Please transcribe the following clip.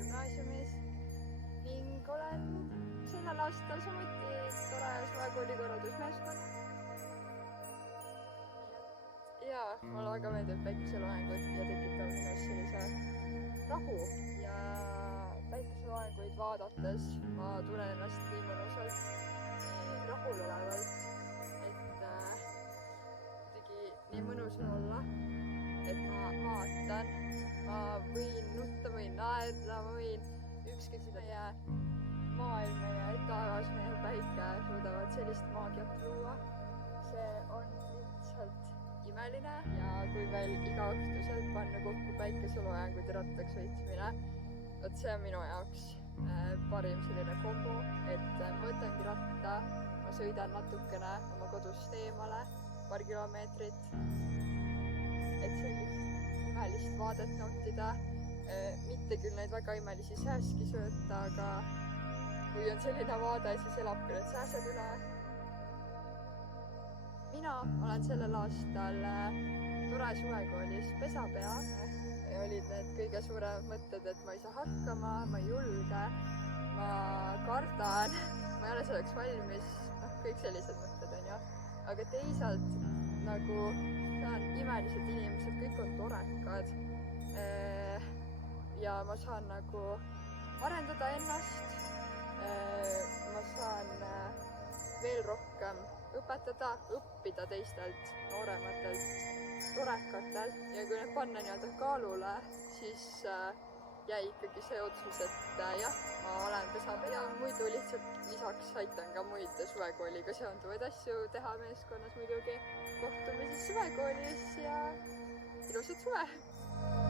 gümnaasiumis ning olen sellel aastal samuti tore suvekooli korraldusmeeskond. Ja mulle väga meeldib päikeseloengud ja tekitab minus sellise rahu ja päikeseloenguid vaadates ma tunnen ennast nii mõnusalt, nii rahulolevalt, et kuidagi nii mõnus on olla, et ma vaatan, ma võin nutta, võin naerda, ma võin ükskõik meie maailm, meie taevas, meie päike suudavad sellist maagiat luua. See on lihtsalt imeline ja kui veel igaõhtuselt panna kokku päikeseloengud ja rattaks sõitmine, vot see on minu jaoks parim selline kombo, et ma võtangi ratta, ma sõidan natukene oma kodust eemale, paar kilomeetrit, et sellist imelist vaadet nautida, mitte küll neid väga imelisi sääski sööta, aga kui on selline vaade, siis elab küll need sääsed üle. Mina olen sellel aastal tore suvekoolis pesapea. Olid need kõige suuremad mõtted, et ma ei saa hakkama, ma ei julge, ma kardan, ma ei ole selleks valmis, kõik sellised mõtted on ju. Aga teisalt nagu saan imelised inimesed, kõik on torekad ja ma saan nagu arendada ennast, ma saan veel rohkem õpetada, õppida teistelt noorematelt torekatelt ja kui need panna nii-öelda kaalule, siis jäi ikkagi see otsus, et jah, ma olen pesapea ja muidu lihtsalt lisaks aitan ka muid suvekooliga seonduvaid asju teha meeskonnas muidugi. Kohtume siis suvekoolis ja ilusat suve!